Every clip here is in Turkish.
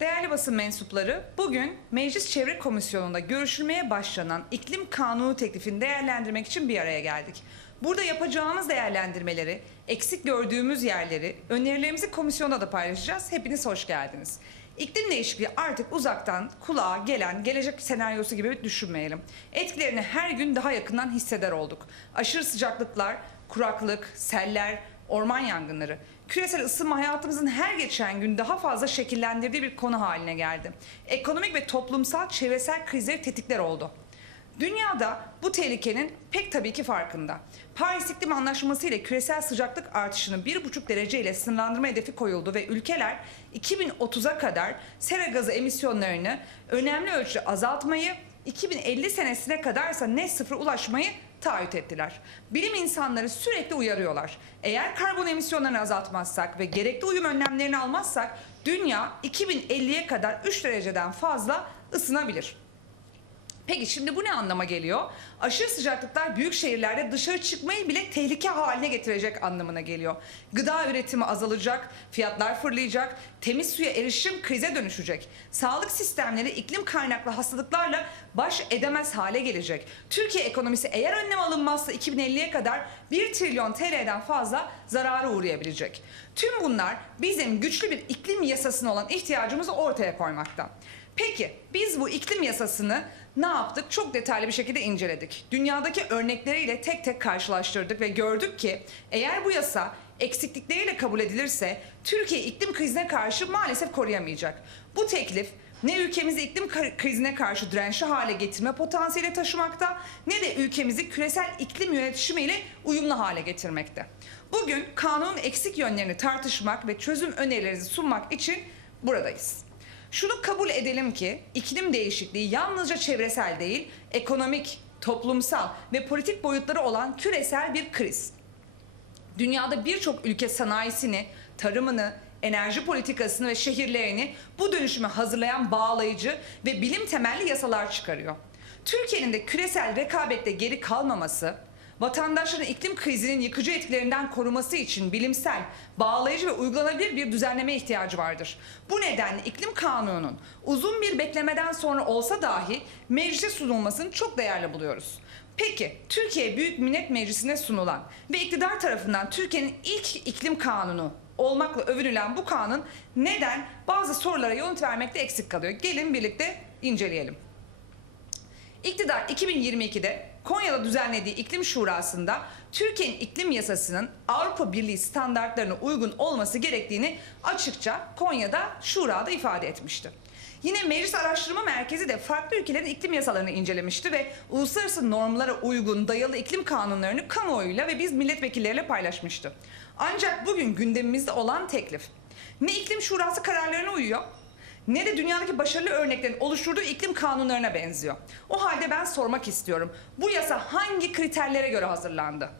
Değerli basın mensupları, bugün Meclis Çevre Komisyonu'nda görüşülmeye başlanan iklim kanunu teklifini değerlendirmek için bir araya geldik. Burada yapacağımız değerlendirmeleri, eksik gördüğümüz yerleri, önerilerimizi komisyonda da paylaşacağız. Hepiniz hoş geldiniz. İklim değişikliği artık uzaktan kulağa gelen gelecek senaryosu gibi düşünmeyelim. Etkilerini her gün daha yakından hisseder olduk. Aşırı sıcaklıklar, kuraklık, seller, orman yangınları. Küresel ısınma hayatımızın her geçen gün daha fazla şekillendirdiği bir konu haline geldi. Ekonomik ve toplumsal çevresel krizleri tetikler oldu. Dünyada bu tehlikenin pek tabii ki farkında. Paris İklim Anlaşması ile küresel sıcaklık artışını 1,5 derece ile sınırlandırma hedefi koyuldu ve ülkeler 2030'a kadar sera gazı emisyonlarını önemli ölçüde azaltmayı, 2050 senesine kadarsa net sıfır ulaşmayı taahhüt ettiler. Bilim insanları sürekli uyarıyorlar. Eğer karbon emisyonlarını azaltmazsak ve gerekli uyum önlemlerini almazsak dünya 2050'ye kadar 3 dereceden fazla ısınabilir. Peki şimdi bu ne anlama geliyor? Aşırı sıcaklıklar büyük şehirlerde dışarı çıkmayı bile tehlike haline getirecek anlamına geliyor. Gıda üretimi azalacak, fiyatlar fırlayacak, temiz suya erişim krize dönüşecek. Sağlık sistemleri iklim kaynaklı hastalıklarla baş edemez hale gelecek. Türkiye ekonomisi eğer önlem alınmazsa 2050'ye kadar 1 trilyon TL'den fazla zarara uğrayabilecek. Tüm bunlar bizim güçlü bir iklim yasasına olan ihtiyacımızı ortaya koymakta. Peki biz bu iklim yasasını ne yaptık? Çok detaylı bir şekilde inceledik. Dünyadaki örnekleriyle tek tek karşılaştırdık ve gördük ki eğer bu yasa eksiklikleriyle kabul edilirse Türkiye iklim krizine karşı maalesef koruyamayacak. Bu teklif ne ülkemizi iklim krizine karşı dirençli hale getirme potansiyeli taşımakta ne de ülkemizi küresel iklim yönetişimiyle uyumlu hale getirmekte. Bugün kanunun eksik yönlerini tartışmak ve çözüm önerilerinizi sunmak için buradayız. Şunu kabul edelim ki iklim değişikliği yalnızca çevresel değil, ekonomik, toplumsal ve politik boyutları olan küresel bir kriz. Dünyada birçok ülke sanayisini, tarımını, enerji politikasını ve şehirlerini bu dönüşüme hazırlayan bağlayıcı ve bilim temelli yasalar çıkarıyor. Türkiye'nin de küresel rekabette geri kalmaması, vatandaşların iklim krizinin yıkıcı etkilerinden koruması için bilimsel, bağlayıcı ve uygulanabilir bir düzenleme ihtiyacı vardır. Bu nedenle iklim kanununun uzun bir beklemeden sonra olsa dahi meclise sunulmasını çok değerli buluyoruz. Peki Türkiye Büyük Millet Meclisi'ne sunulan ve iktidar tarafından Türkiye'nin ilk iklim kanunu olmakla övünülen bu kanun neden bazı sorulara yanıt vermekte eksik kalıyor? Gelin birlikte inceleyelim. İktidar 2022'de Konya'da düzenlediği iklim şurasında Türkiye'nin iklim yasasının Avrupa Birliği standartlarına uygun olması gerektiğini açıkça Konya'da şurada ifade etmişti. Yine Meclis Araştırma Merkezi de farklı ülkelerin iklim yasalarını incelemişti ve uluslararası normlara uygun dayalı iklim kanunlarını kamuoyuyla ve biz milletvekilleriyle paylaşmıştı. Ancak bugün gündemimizde olan teklif ne iklim şurası kararlarına uyuyor ne de dünyadaki başarılı örneklerin oluşturduğu iklim kanunlarına benziyor. O halde ben sormak istiyorum. Bu yasa hangi kriterlere göre hazırlandı?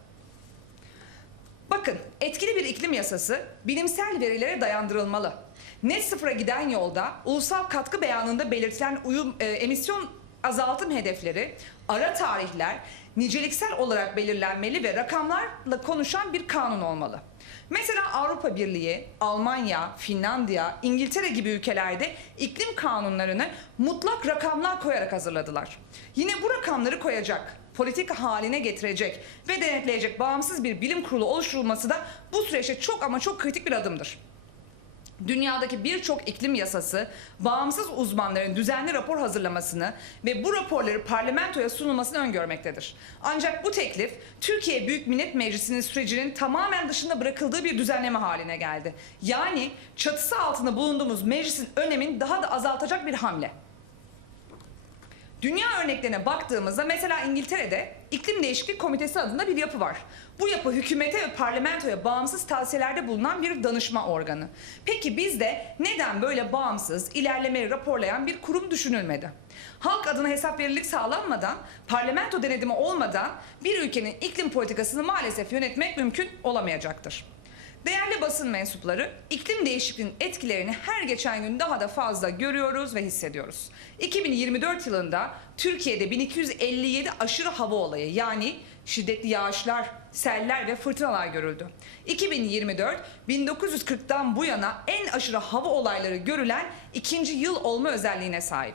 Bakın, etkili bir iklim yasası bilimsel verilere dayandırılmalı. Net sıfıra giden yolda ulusal katkı beyanında belirtilen uyum, e, emisyon azaltım hedefleri, ara tarihler niceliksel olarak belirlenmeli ve rakamlarla konuşan bir kanun olmalı. Mesela Avrupa Birliği, Almanya, Finlandiya, İngiltere gibi ülkelerde iklim kanunlarını mutlak rakamlar koyarak hazırladılar. Yine bu rakamları koyacak, politika haline getirecek ve denetleyecek bağımsız bir bilim kurulu oluşturulması da bu süreçte çok ama çok kritik bir adımdır. Dünyadaki birçok iklim yasası bağımsız uzmanların düzenli rapor hazırlamasını ve bu raporları parlamentoya sunulmasını öngörmektedir. Ancak bu teklif Türkiye Büyük Millet Meclisi'nin sürecinin tamamen dışında bırakıldığı bir düzenleme haline geldi. Yani çatısı altında bulunduğumuz meclisin önemini daha da azaltacak bir hamle. Dünya örneklerine baktığımızda mesela İngiltere'de İklim Değişikliği Komitesi adında bir yapı var. Bu yapı hükümete ve parlamentoya bağımsız tavsiyelerde bulunan bir danışma organı. Peki bizde neden böyle bağımsız, ilerlemeyi raporlayan bir kurum düşünülmedi? Halk adına hesap verirlik sağlanmadan, parlamento denetimi olmadan bir ülkenin iklim politikasını maalesef yönetmek mümkün olamayacaktır. Değerli basın mensupları, iklim değişikliğinin etkilerini her geçen gün daha da fazla görüyoruz ve hissediyoruz. 2024 yılında Türkiye'de 1257 aşırı hava olayı yani şiddetli yağışlar, seller ve fırtınalar görüldü. 2024 1940'tan bu yana en aşırı hava olayları görülen ikinci yıl olma özelliğine sahip.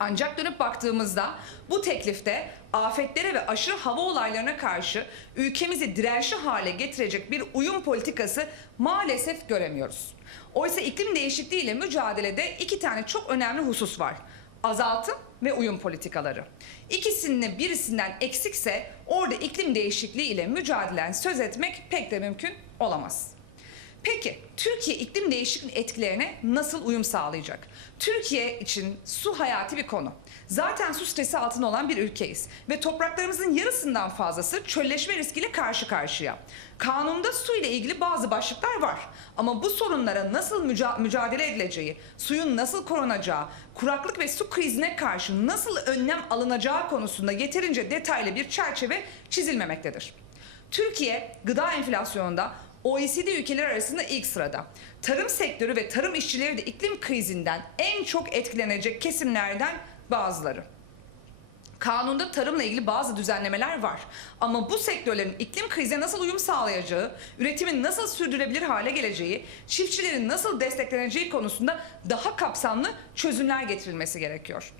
Ancak dönüp baktığımızda bu teklifte afetlere ve aşırı hava olaylarına karşı ülkemizi dirençli hale getirecek bir uyum politikası maalesef göremiyoruz. Oysa iklim değişikliği ile mücadelede iki tane çok önemli husus var. Azaltım ve uyum politikaları. İkisinin birisinden eksikse orada iklim değişikliği ile mücadelen söz etmek pek de mümkün olamaz. Peki Türkiye iklim değişikliği etkilerine nasıl uyum sağlayacak? Türkiye için su hayati bir konu. Zaten su stresi altında olan bir ülkeyiz ve topraklarımızın yarısından fazlası çölleşme riskiyle karşı karşıya. Kanunda su ile ilgili bazı başlıklar var ama bu sorunlara nasıl müca- mücadele edileceği, suyun nasıl korunacağı, kuraklık ve su krizine karşı nasıl önlem alınacağı konusunda yeterince detaylı bir çerçeve çizilmemektedir. Türkiye gıda enflasyonunda OECD ülkeleri arasında ilk sırada. Tarım sektörü ve tarım işçileri de iklim krizinden en çok etkilenecek kesimlerden bazıları. Kanunda tarımla ilgili bazı düzenlemeler var. Ama bu sektörlerin iklim krizine nasıl uyum sağlayacağı, üretimin nasıl sürdürülebilir hale geleceği, çiftçilerin nasıl destekleneceği konusunda daha kapsamlı çözümler getirilmesi gerekiyor.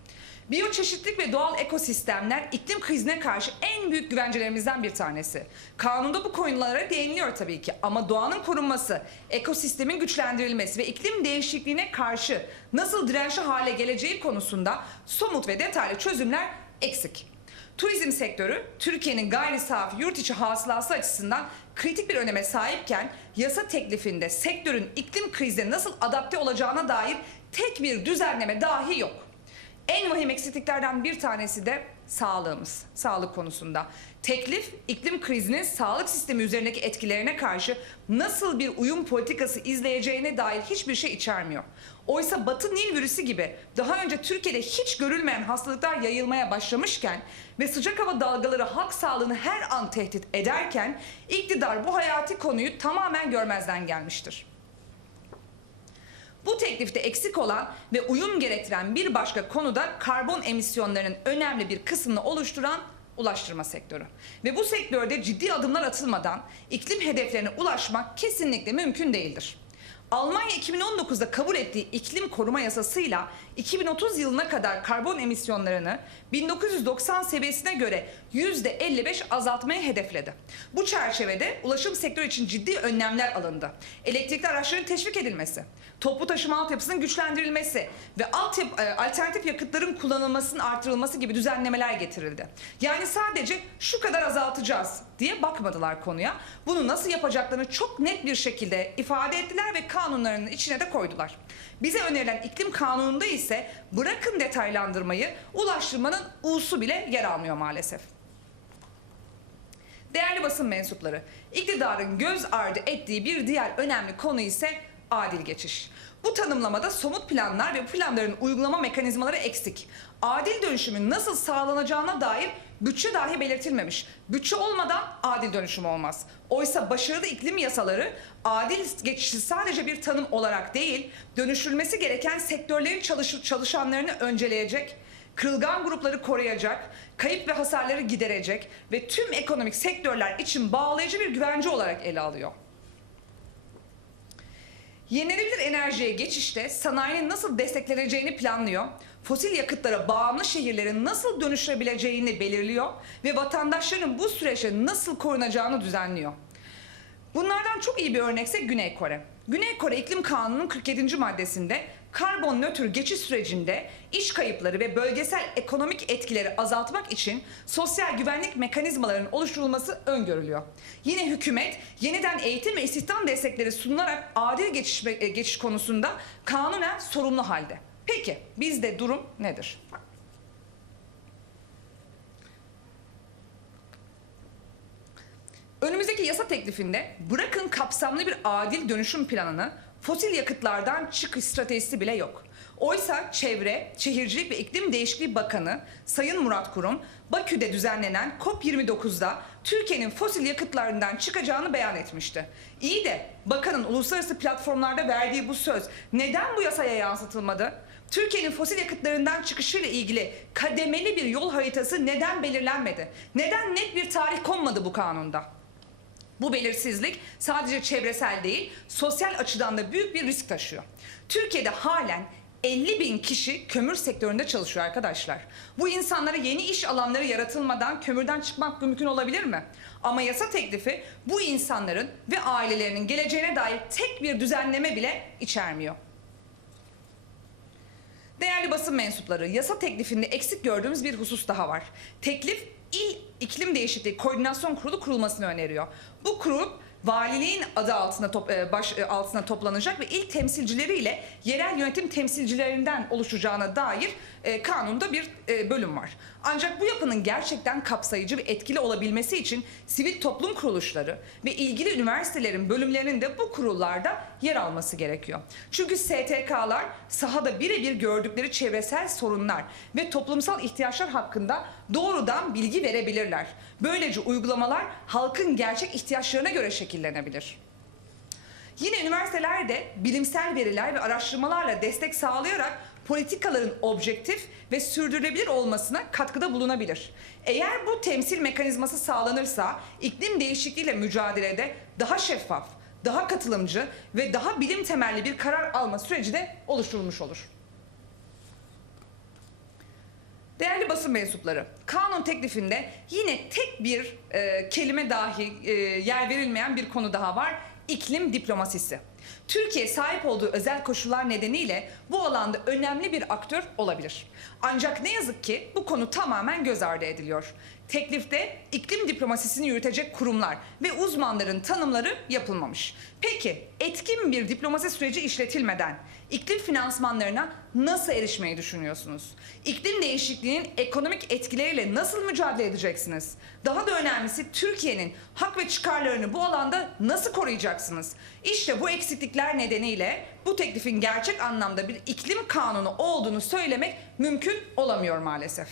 Biyoçeşitlilik ve doğal ekosistemler iklim krizine karşı en büyük güvencelerimizden bir tanesi. Kanunda bu konulara değiniliyor tabii ki ama doğanın korunması, ekosistemin güçlendirilmesi ve iklim değişikliğine karşı nasıl dirençli hale geleceği konusunda somut ve detaylı çözümler eksik. Turizm sektörü Türkiye'nin gayri safi yurt içi hasılası açısından kritik bir öneme sahipken yasa teklifinde sektörün iklim krizine nasıl adapte olacağına dair tek bir düzenleme dahi yok. En vahim eksikliklerden bir tanesi de sağlığımız, sağlık konusunda. Teklif iklim krizinin sağlık sistemi üzerindeki etkilerine karşı nasıl bir uyum politikası izleyeceğine dair hiçbir şey içermiyor. Oysa Batı Nil virüsü gibi daha önce Türkiye'de hiç görülmeyen hastalıklar yayılmaya başlamışken ve sıcak hava dalgaları halk sağlığını her an tehdit ederken iktidar bu hayati konuyu tamamen görmezden gelmiştir. Bu teklifte eksik olan ve uyum gerektiren bir başka konu da karbon emisyonlarının önemli bir kısmını oluşturan ulaştırma sektörü. Ve bu sektörde ciddi adımlar atılmadan iklim hedeflerine ulaşmak kesinlikle mümkün değildir. Almanya 2019'da kabul ettiği iklim koruma yasasıyla 2030 yılına kadar karbon emisyonlarını 1990 seviyesine göre %55 azaltmayı hedefledi. Bu çerçevede ulaşım sektörü için ciddi önlemler alındı. Elektrikli araçların teşvik edilmesi, toplu taşıma altyapısının güçlendirilmesi ve altyapı, e, alternatif yakıtların kullanılmasının artırılması gibi düzenlemeler getirildi. Yani sadece şu kadar azaltacağız diye bakmadılar konuya. Bunu nasıl yapacaklarını çok net bir şekilde ifade ettiler ve kanunlarının içine de koydular. Bize önerilen iklim kanununda ise bırakın detaylandırmayı ulaştırmanın u'su bile yer almıyor maalesef. Değerli basın mensupları, iktidarın göz ardı ettiği bir diğer önemli konu ise adil geçiş. Bu tanımlamada somut planlar ve planların uygulama mekanizmaları eksik. Adil dönüşümün nasıl sağlanacağına dair bütçe dahi belirtilmemiş. Bütçe olmadan adil dönüşüm olmaz. Oysa başarılı iklim yasaları adil geçişi sadece bir tanım olarak değil, dönüşülmesi gereken sektörlerin çalış çalışanlarını önceleyecek, kırılgan grupları koruyacak, kayıp ve hasarları giderecek ve tüm ekonomik sektörler için bağlayıcı bir güvence olarak ele alıyor. Yenilenebilir enerjiye geçişte sanayinin nasıl destekleneceğini planlıyor, fosil yakıtlara bağımlı şehirlerin nasıl dönüşebileceğini belirliyor ve vatandaşların bu süreçte nasıl korunacağını düzenliyor. Bunlardan çok iyi bir örnekse Güney Kore. Güney Kore İklim Kanunu'nun 47. maddesinde karbon nötr geçiş sürecinde iş kayıpları ve bölgesel ekonomik etkileri azaltmak için sosyal güvenlik mekanizmalarının oluşturulması öngörülüyor. Yine hükümet yeniden eğitim ve istihdam destekleri sunularak adil geçiş, e, geçiş konusunda kanunen sorumlu halde. Peki bizde durum nedir? Önümüzdeki yasa teklifinde bırakın kapsamlı bir adil dönüşüm planını fosil yakıtlardan çıkış stratejisi bile yok. Oysa Çevre, Şehircilik ve İklim Değişikliği Bakanı Sayın Murat Kurum, Bakü'de düzenlenen COP29'da Türkiye'nin fosil yakıtlarından çıkacağını beyan etmişti. İyi de bakanın uluslararası platformlarda verdiği bu söz neden bu yasaya yansıtılmadı? Türkiye'nin fosil yakıtlarından çıkışıyla ilgili kademeli bir yol haritası neden belirlenmedi? Neden net bir tarih konmadı bu kanunda? Bu belirsizlik sadece çevresel değil, sosyal açıdan da büyük bir risk taşıyor. Türkiye'de halen 50 bin kişi kömür sektöründe çalışıyor arkadaşlar. Bu insanlara yeni iş alanları yaratılmadan kömürden çıkmak mümkün olabilir mi? Ama yasa teklifi bu insanların ve ailelerinin geleceğine dair tek bir düzenleme bile içermiyor. Değerli basın mensupları, yasa teklifinde eksik gördüğümüz bir husus daha var. Teklif İl İklim Değişikliği Koordinasyon Kurulu kurulmasını öneriyor. Bu kurul valiliğin adı altında top, e, baş e, altına toplanacak ve il temsilcileriyle yerel yönetim temsilcilerinden oluşacağına dair e, kanunda bir bölüm var. Ancak bu yapının gerçekten kapsayıcı ve etkili olabilmesi için sivil toplum kuruluşları ve ilgili üniversitelerin bölümlerinin de bu kurullarda yer alması gerekiyor. Çünkü STK'lar sahada birebir gördükleri çevresel sorunlar ve toplumsal ihtiyaçlar hakkında doğrudan bilgi verebilirler. Böylece uygulamalar halkın gerçek ihtiyaçlarına göre şekillenebilir. Yine üniversiteler de bilimsel veriler ve araştırmalarla destek sağlayarak politikaların objektif ve sürdürülebilir olmasına katkıda bulunabilir. Eğer bu temsil mekanizması sağlanırsa iklim değişikliğiyle mücadelede daha şeffaf, daha katılımcı ve daha bilim temelli bir karar alma süreci de oluşturulmuş olur. Değerli basın mensupları, kanun teklifinde yine tek bir e, kelime dahi e, yer verilmeyen bir konu daha var. İklim diplomasisi. Türkiye sahip olduğu özel koşullar nedeniyle bu alanda önemli bir aktör olabilir. Ancak ne yazık ki bu konu tamamen göz ardı ediliyor. Teklifte iklim diplomasisini yürütecek kurumlar ve uzmanların tanımları yapılmamış. Peki etkin bir diplomasi süreci işletilmeden iklim finansmanlarına nasıl erişmeyi düşünüyorsunuz? İklim değişikliğinin ekonomik etkileriyle nasıl mücadele edeceksiniz? Daha da önemlisi Türkiye'nin hak ve çıkarlarını bu alanda nasıl koruyacaksınız? İşte bu eksiklikler nedeniyle bu teklifin gerçek anlamda bir iklim kanunu olduğunu söylemek mümkün olamıyor maalesef.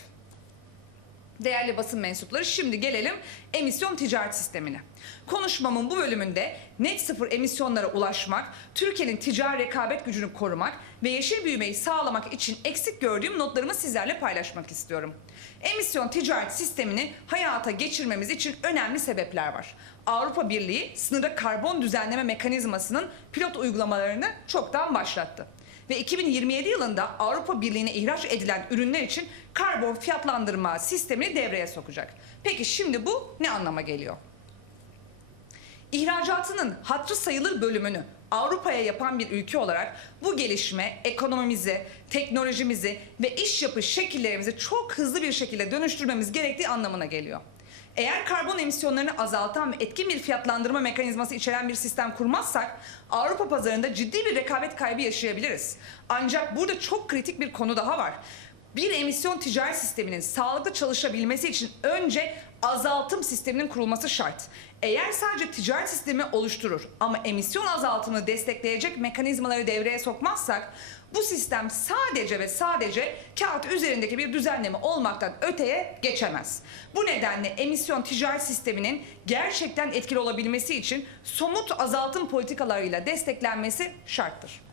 Değerli basın mensupları şimdi gelelim emisyon ticaret sistemine. Konuşmamın bu bölümünde net sıfır emisyonlara ulaşmak, Türkiye'nin ticari rekabet gücünü korumak ve yeşil büyümeyi sağlamak için eksik gördüğüm notlarımı sizlerle paylaşmak istiyorum. Emisyon ticaret sistemini hayata geçirmemiz için önemli sebepler var. Avrupa Birliği sınırda karbon düzenleme mekanizmasının pilot uygulamalarını çoktan başlattı ve 2027 yılında Avrupa Birliği'ne ihraç edilen ürünler için karbon fiyatlandırma sistemini devreye sokacak. Peki şimdi bu ne anlama geliyor? İhracatının hatırı sayılır bölümünü Avrupa'ya yapan bir ülke olarak bu gelişme ekonomimizi, teknolojimizi ve iş yapış şekillerimizi çok hızlı bir şekilde dönüştürmemiz gerektiği anlamına geliyor. Eğer karbon emisyonlarını azaltan ve etkin bir fiyatlandırma mekanizması içeren bir sistem kurmazsak Avrupa pazarında ciddi bir rekabet kaybı yaşayabiliriz. Ancak burada çok kritik bir konu daha var. Bir emisyon ticaret sisteminin sağlıklı çalışabilmesi için önce azaltım sisteminin kurulması şart. Eğer sadece ticaret sistemi oluşturur ama emisyon azaltımını destekleyecek mekanizmaları devreye sokmazsak bu sistem sadece ve sadece kağıt üzerindeki bir düzenleme olmaktan öteye geçemez. Bu nedenle emisyon ticaret sisteminin gerçekten etkili olabilmesi için somut azaltım politikalarıyla desteklenmesi şarttır.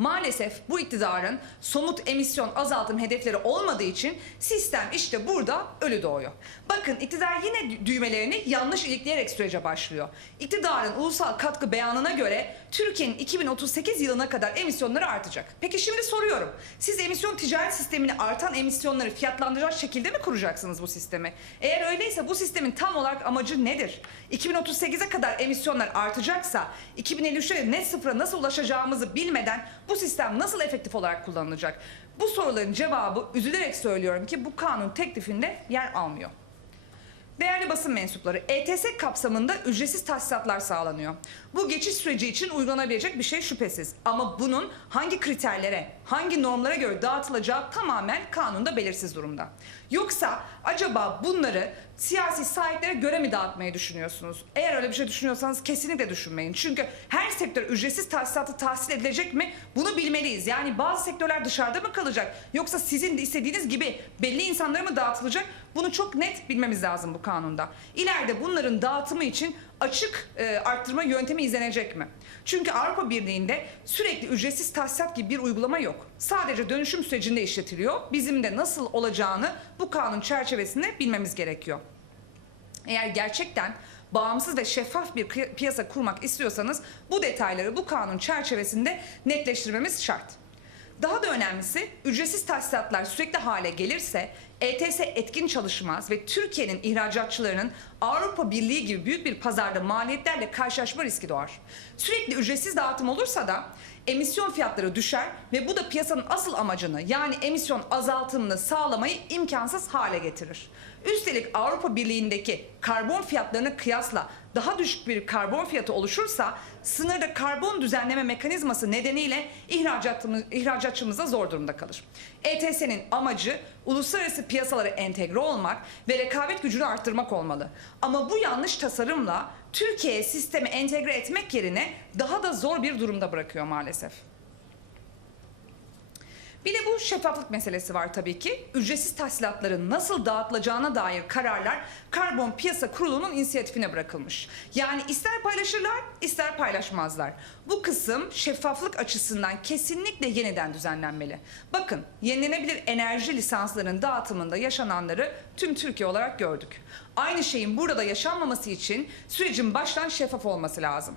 Maalesef bu iktidarın somut emisyon azaltım hedefleri olmadığı için sistem işte burada ölü doğuyor. Bakın iktidar yine düğmelerini yanlış ilikleyerek sürece başlıyor. İktidarın ulusal katkı beyanına göre Türkiye'nin 2038 yılına kadar emisyonları artacak. Peki şimdi soruyorum. Siz emisyon ticaret sistemini artan emisyonları fiyatlandıracak şekilde mi kuracaksınız bu sistemi? Eğer öyleyse bu sistemin tam olarak amacı nedir? 2038'e kadar emisyonlar artacaksa 2053'e net sıfıra nasıl ulaşacağımızı bilmeden bu sistem nasıl efektif olarak kullanılacak? Bu soruların cevabı üzülerek söylüyorum ki bu kanun teklifinde yer almıyor. Değerli basın mensupları, ETS kapsamında ücretsiz tahsisatlar sağlanıyor. Bu geçiş süreci için uygulanabilecek bir şey şüphesiz. Ama bunun hangi kriterlere, hangi normlara göre dağıtılacağı tamamen kanunda belirsiz durumda. Yoksa acaba bunları siyasi sahiplere göre mi dağıtmayı düşünüyorsunuz? Eğer öyle bir şey düşünüyorsanız kesinlikle düşünmeyin. Çünkü her sektör ücretsiz tahsisatı tahsil edilecek mi? Bunu bilmeliyiz. Yani bazı sektörler dışarıda mı kalacak? Yoksa sizin istediğiniz gibi belli insanlara mı dağıtılacak? Bunu çok net bilmemiz lazım bu kanunda. İleride bunların dağıtımı için açık e, arttırma yöntemi izlenecek mi? Çünkü Avrupa Birliği'nde sürekli ücretsiz tahsisat gibi bir uygulama yok. Sadece dönüşüm sürecinde işletiliyor. Bizim de nasıl olacağını bu kanun çerçevesinde bilmemiz gerekiyor. Eğer gerçekten bağımsız ve şeffaf bir piyasa kurmak istiyorsanız bu detayları bu kanun çerçevesinde netleştirmemiz şart. Daha da önemlisi ücretsiz tahsisatlar sürekli hale gelirse ETS etkin çalışmaz ve Türkiye'nin ihracatçılarının Avrupa Birliği gibi büyük bir pazarda maliyetlerle karşılaşma riski doğar. Sürekli ücretsiz dağıtım olursa da emisyon fiyatları düşer ve bu da piyasanın asıl amacını yani emisyon azaltımını sağlamayı imkansız hale getirir. Üstelik Avrupa Birliği'ndeki karbon fiyatlarına kıyasla daha düşük bir karbon fiyatı oluşursa sınırda karbon düzenleme mekanizması nedeniyle ihracatımız, ihracatçımız da zor durumda kalır. ETS'nin amacı uluslararası piyasalara entegre olmak ve rekabet gücünü arttırmak olmalı. Ama bu yanlış tasarımla Türkiye'ye sistemi entegre etmek yerine daha da zor bir durumda bırakıyor maalesef. Bir de bu şeffaflık meselesi var tabii ki. Ücretsiz tahsilatların nasıl dağıtılacağına dair kararlar Karbon Piyasa Kurulu'nun inisiyatifine bırakılmış. Yani ister paylaşırlar, ister paylaşmazlar. Bu kısım şeffaflık açısından kesinlikle yeniden düzenlenmeli. Bakın, yenilenebilir enerji lisanslarının dağıtımında yaşananları tüm Türkiye olarak gördük. Aynı şeyin burada yaşanmaması için sürecin baştan şeffaf olması lazım.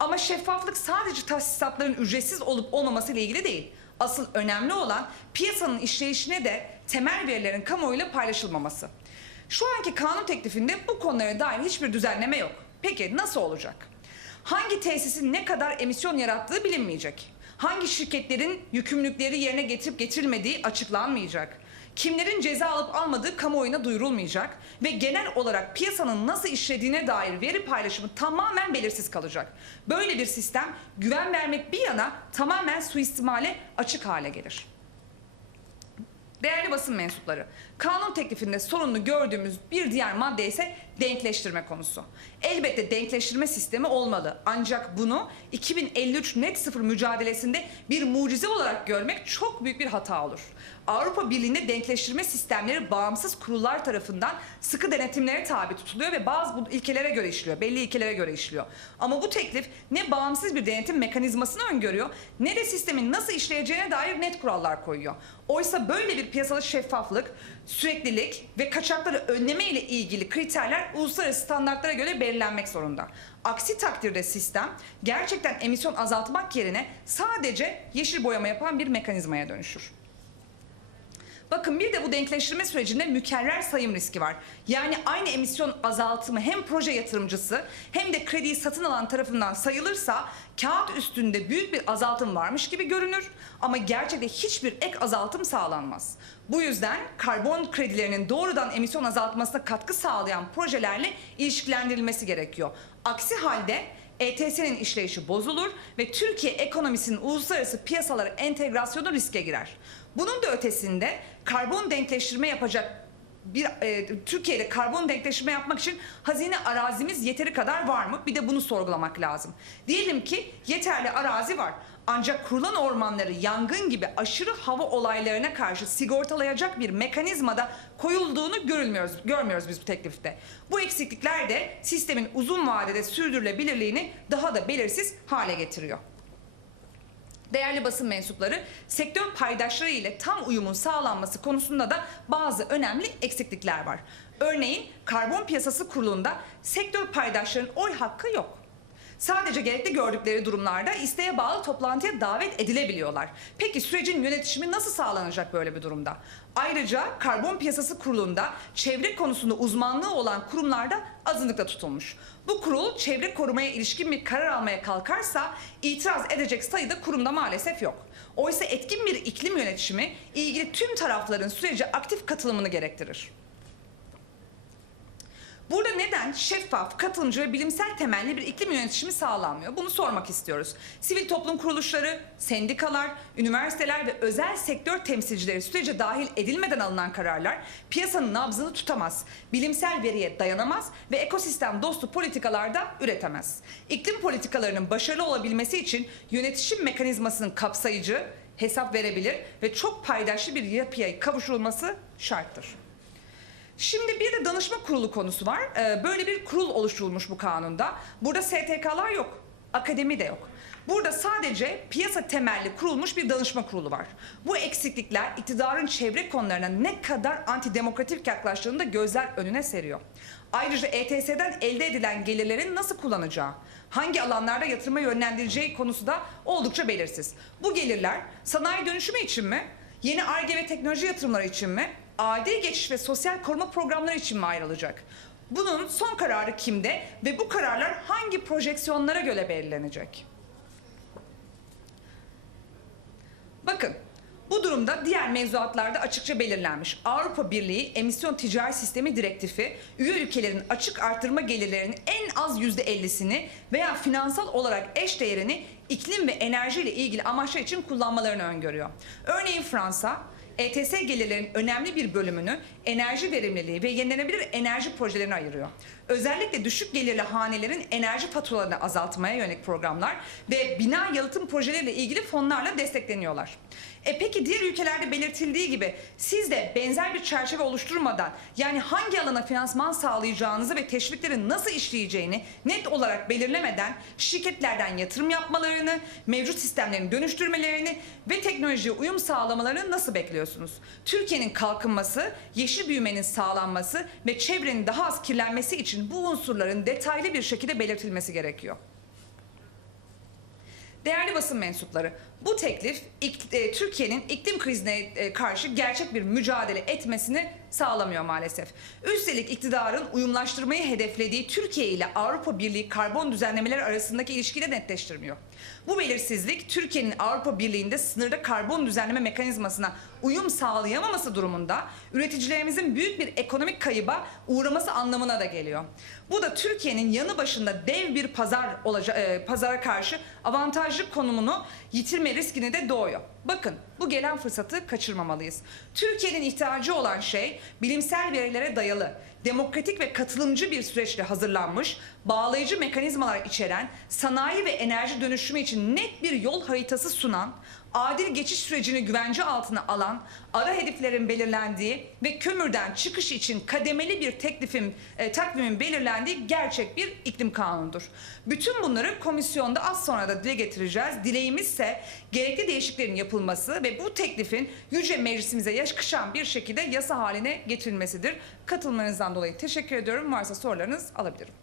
Ama şeffaflık sadece tahsisatların ücretsiz olup olmaması ile ilgili değil. Asıl önemli olan piyasanın işleyişine de temel verilerin kamuoyuyla paylaşılmaması. Şu anki kanun teklifinde bu konulara dair hiçbir düzenleme yok. Peki nasıl olacak? Hangi tesisin ne kadar emisyon yarattığı bilinmeyecek. Hangi şirketlerin yükümlülükleri yerine getirip getirilmediği açıklanmayacak. Kimlerin ceza alıp almadığı kamuoyuna duyurulmayacak ve genel olarak piyasanın nasıl işlediğine dair veri paylaşımı tamamen belirsiz kalacak. Böyle bir sistem güven vermek bir yana tamamen suistimale açık hale gelir. Değerli basın mensupları, kanun teklifinde sorunlu gördüğümüz bir diğer madde ise denkleştirme konusu. Elbette denkleştirme sistemi olmalı. Ancak bunu 2053 net sıfır mücadelesinde bir mucize olarak görmek çok büyük bir hata olur. Avrupa Birliği'nde denkleştirme sistemleri bağımsız kurullar tarafından sıkı denetimlere tabi tutuluyor ve bazı bu ilkelere göre işliyor, belli ilkelere göre işliyor. Ama bu teklif ne bağımsız bir denetim mekanizmasını öngörüyor ne de sistemin nasıl işleyeceğine dair net kurallar koyuyor. Oysa böyle bir piyasada şeffaflık, süreklilik ve kaçakları önleme ile ilgili kriterler uluslararası standartlara göre belirlenmek zorunda. Aksi takdirde sistem gerçekten emisyon azaltmak yerine sadece yeşil boyama yapan bir mekanizmaya dönüşür. Bakın bir de bu denkleştirme sürecinde mükerrer sayım riski var. Yani aynı emisyon azaltımı hem proje yatırımcısı hem de krediyi satın alan tarafından sayılırsa kağıt üstünde büyük bir azaltım varmış gibi görünür ama gerçekte hiçbir ek azaltım sağlanmaz. Bu yüzden karbon kredilerinin doğrudan emisyon azaltmasına katkı sağlayan projelerle ilişkilendirilmesi gerekiyor. Aksi halde ETS'nin işleyişi bozulur ve Türkiye ekonomisinin uluslararası piyasalara entegrasyonu riske girer. Bunun da ötesinde karbon denkleştirme yapacak bir e, Türkiye'de karbon denkleştirme yapmak için hazine arazimiz yeteri kadar var mı? Bir de bunu sorgulamak lazım. Diyelim ki yeterli arazi var. Ancak kurulan ormanları yangın gibi aşırı hava olaylarına karşı sigortalayacak bir mekanizmada koyulduğunu görülmüyoruz, görmüyoruz biz bu teklifte. Bu eksiklikler de sistemin uzun vadede sürdürülebilirliğini daha da belirsiz hale getiriyor. Değerli basın mensupları, sektör paydaşları ile tam uyumun sağlanması konusunda da bazı önemli eksiklikler var. Örneğin karbon piyasası kurulunda sektör paydaşlarının oy hakkı yok. Sadece gerekli gördükleri durumlarda isteğe bağlı toplantıya davet edilebiliyorlar. Peki sürecin yönetişimi nasıl sağlanacak böyle bir durumda? Ayrıca karbon piyasası kurulunda çevre konusunda uzmanlığı olan kurumlarda azınlıkta tutulmuş. Bu kurul çevre korumaya ilişkin bir karar almaya kalkarsa itiraz edecek sayıda kurumda maalesef yok. Oysa etkin bir iklim yönetişimi ilgili tüm tarafların sürece aktif katılımını gerektirir. Burada neden şeffaf, katılımcı ve bilimsel temelli bir iklim yönetişimi sağlanmıyor? Bunu sormak istiyoruz. Sivil toplum kuruluşları, sendikalar, üniversiteler ve özel sektör temsilcileri sürece dahil edilmeden alınan kararlar piyasanın nabzını tutamaz, bilimsel veriye dayanamaz ve ekosistem dostu politikalarda üretemez. İklim politikalarının başarılı olabilmesi için yönetişim mekanizmasının kapsayıcı, hesap verebilir ve çok paydaşlı bir yapıya kavuşulması şarttır. Şimdi bir de danışma kurulu konusu var. Ee, Böyle bir kurul oluşturulmuş bu kanunda. Burada STK'lar yok, akademi de yok. Burada sadece piyasa temelli kurulmuş bir danışma kurulu var. Bu eksiklikler iktidarın çevre konularına ne kadar antidemokratik yaklaştığını da gözler önüne seriyor. Ayrıca ETS'den elde edilen gelirlerin nasıl kullanacağı, hangi alanlarda yatırıma yönlendireceği konusu da oldukça belirsiz. Bu gelirler sanayi dönüşümü için mi, yeni ARGE ve teknoloji yatırımları için mi, adil geçiş ve sosyal koruma programları için mi ayrılacak? Bunun son kararı kimde ve bu kararlar hangi projeksiyonlara göre belirlenecek? Bakın bu durumda diğer mevzuatlarda açıkça belirlenmiş. Avrupa Birliği Emisyon Ticari Sistemi Direktifi üye ülkelerin açık artırma gelirlerinin en az %50'sini veya finansal olarak eş değerini iklim ve enerji ile ilgili amaçlar için kullanmalarını öngörüyor. Örneğin Fransa ETS gelirlerinin önemli bir bölümünü enerji verimliliği ve yenilenebilir enerji projelerine ayırıyor. Özellikle düşük gelirli hanelerin enerji faturalarını azaltmaya yönelik programlar ve bina yalıtım projeleriyle ilgili fonlarla destekleniyorlar. E peki diğer ülkelerde belirtildiği gibi siz de benzer bir çerçeve oluşturmadan yani hangi alana finansman sağlayacağınızı ve teşviklerin nasıl işleyeceğini net olarak belirlemeden şirketlerden yatırım yapmalarını, mevcut sistemlerini dönüştürmelerini ve teknolojiye uyum sağlamalarını nasıl bekliyorsunuz? Türkiye'nin kalkınması, yeşil büyümenin sağlanması ve çevrenin daha az kirlenmesi için bu unsurların detaylı bir şekilde belirtilmesi gerekiyor. Değerli basın mensupları, bu teklif e, Türkiye'nin iklim krizine e, karşı gerçek bir mücadele etmesini sağlamıyor maalesef. Üstelik iktidarın uyumlaştırmayı hedeflediği Türkiye ile Avrupa Birliği karbon düzenlemeleri arasındaki ilişkiyi de netleştirmiyor. Bu belirsizlik Türkiye'nin Avrupa Birliği'nde sınırda karbon düzenleme mekanizmasına uyum sağlayamaması durumunda üreticilerimizin büyük bir ekonomik kayıba uğraması anlamına da geliyor. Bu da Türkiye'nin yanı başında dev bir pazar olaca- e, pazara karşı avantajlı konumunu yitirme riskini de doğuyor. Bakın bu gelen fırsatı kaçırmamalıyız. Türkiye'nin ihtiyacı olan şey bilimsel verilere dayalı, demokratik ve katılımcı bir süreçle hazırlanmış, bağlayıcı mekanizmalar içeren, sanayi ve enerji dönüşümü için net bir yol haritası sunan, adil geçiş sürecini güvence altına alan, ara hedeflerin belirlendiği ve kömürden çıkış için kademeli bir teklifin, e, takvimin belirlendiği gerçek bir iklim kanunudur. Bütün bunları komisyonda az sonra da dile getireceğiz. Dileğimizse gerekli değişikliklerin yapılması ve bu teklifin Yüce Meclisimize yakışan bir şekilde yasa haline getirilmesidir. Katılmanızdan dolayı teşekkür ediyorum. Varsa sorularınız alabilirim.